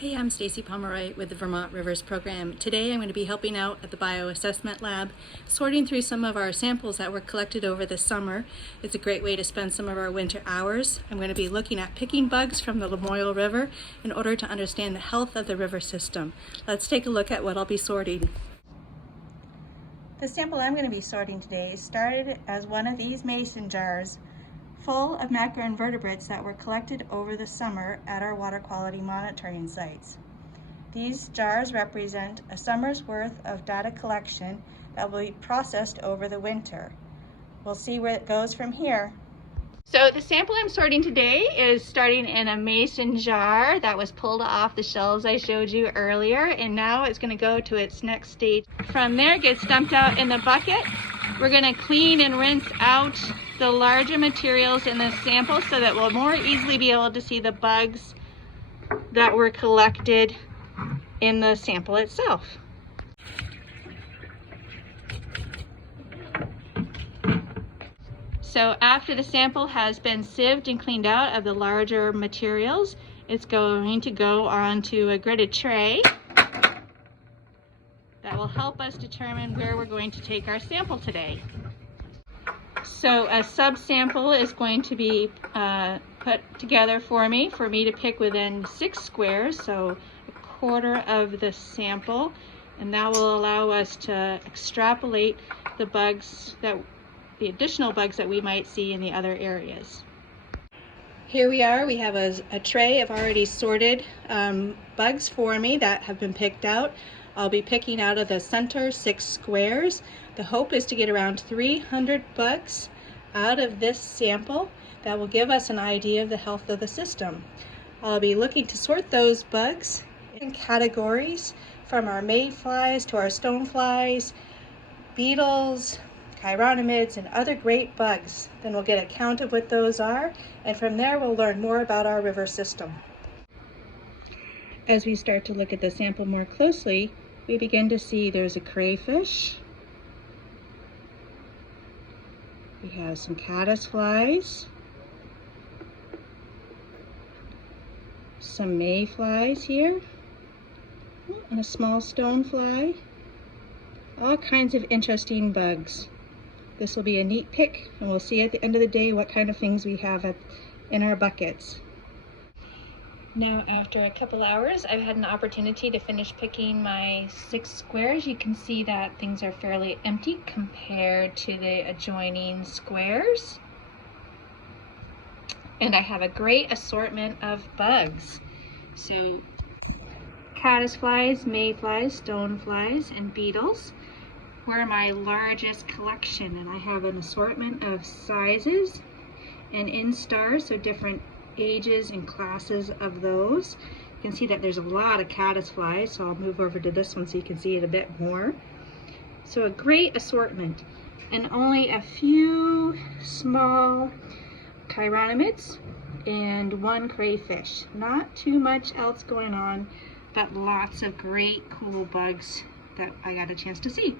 Hey, I'm Staci Pomeroy with the Vermont Rivers Program. Today I'm going to be helping out at the Bioassessment Lab, sorting through some of our samples that were collected over the summer. It's a great way to spend some of our winter hours. I'm going to be looking at picking bugs from the Lamoille River in order to understand the health of the river system. Let's take a look at what I'll be sorting. The sample I'm going to be sorting today started as one of these mason jars full of macroinvertebrates that were collected over the summer at our water quality monitoring sites. These jars represent a summer's worth of data collection that will be processed over the winter. We'll see where it goes from here. So the sample I'm sorting today is starting in a mason jar that was pulled off the shelves I showed you earlier, and now it's going to go to its next stage. From there, it gets dumped out in the bucket. We're going to clean and rinse out the larger materials in the sample so that we'll more easily be able to see the bugs that were collected in the sample itself. So after the sample has been sieved and cleaned out of the larger materials, it's going to go onto a gridded tray that will help us determine where we're going to take our sample today. So a subsample is going to be put together for me to pick within 6 squares, so a quarter of the sample, and that will allow us to extrapolate the additional bugs that we might see in the other areas. Here we are, we have a tray of already sorted bugs for me that have been picked out. I'll be picking out of the center 6 squares. The hope is to get around 300 bugs out of this sample that will give us an idea of the health of the system. I'll be looking to sort those bugs in categories from our mayflies to our stoneflies, beetles, chironomids, and other great bugs. Then we'll get a count of what those are, and from there we'll learn more about our river system. As we start to look at the sample more closely, we begin to see there's a crayfish. We have some caddisflies, some mayflies here, and a small stonefly. All kinds of interesting bugs. This will be a neat pick, and we'll see at the end of the day what kind of things we have in our buckets. Now, after a couple hours, I've had an opportunity to finish picking my 6 squares. You can see that things are fairly empty compared to the adjoining squares. And I have a great assortment of bugs. So, caddisflies, mayflies, stoneflies, and beetles were my largest collection, and I have an assortment of sizes and instars, so different ages and classes of those. You can see that there's a lot of caddisflies, so I'll move over to this one so you can see it a bit more. So a great assortment, and only a few small chironomids and 1 crayfish. Not too much else going on, but lots of great cool bugs that I got a chance to see.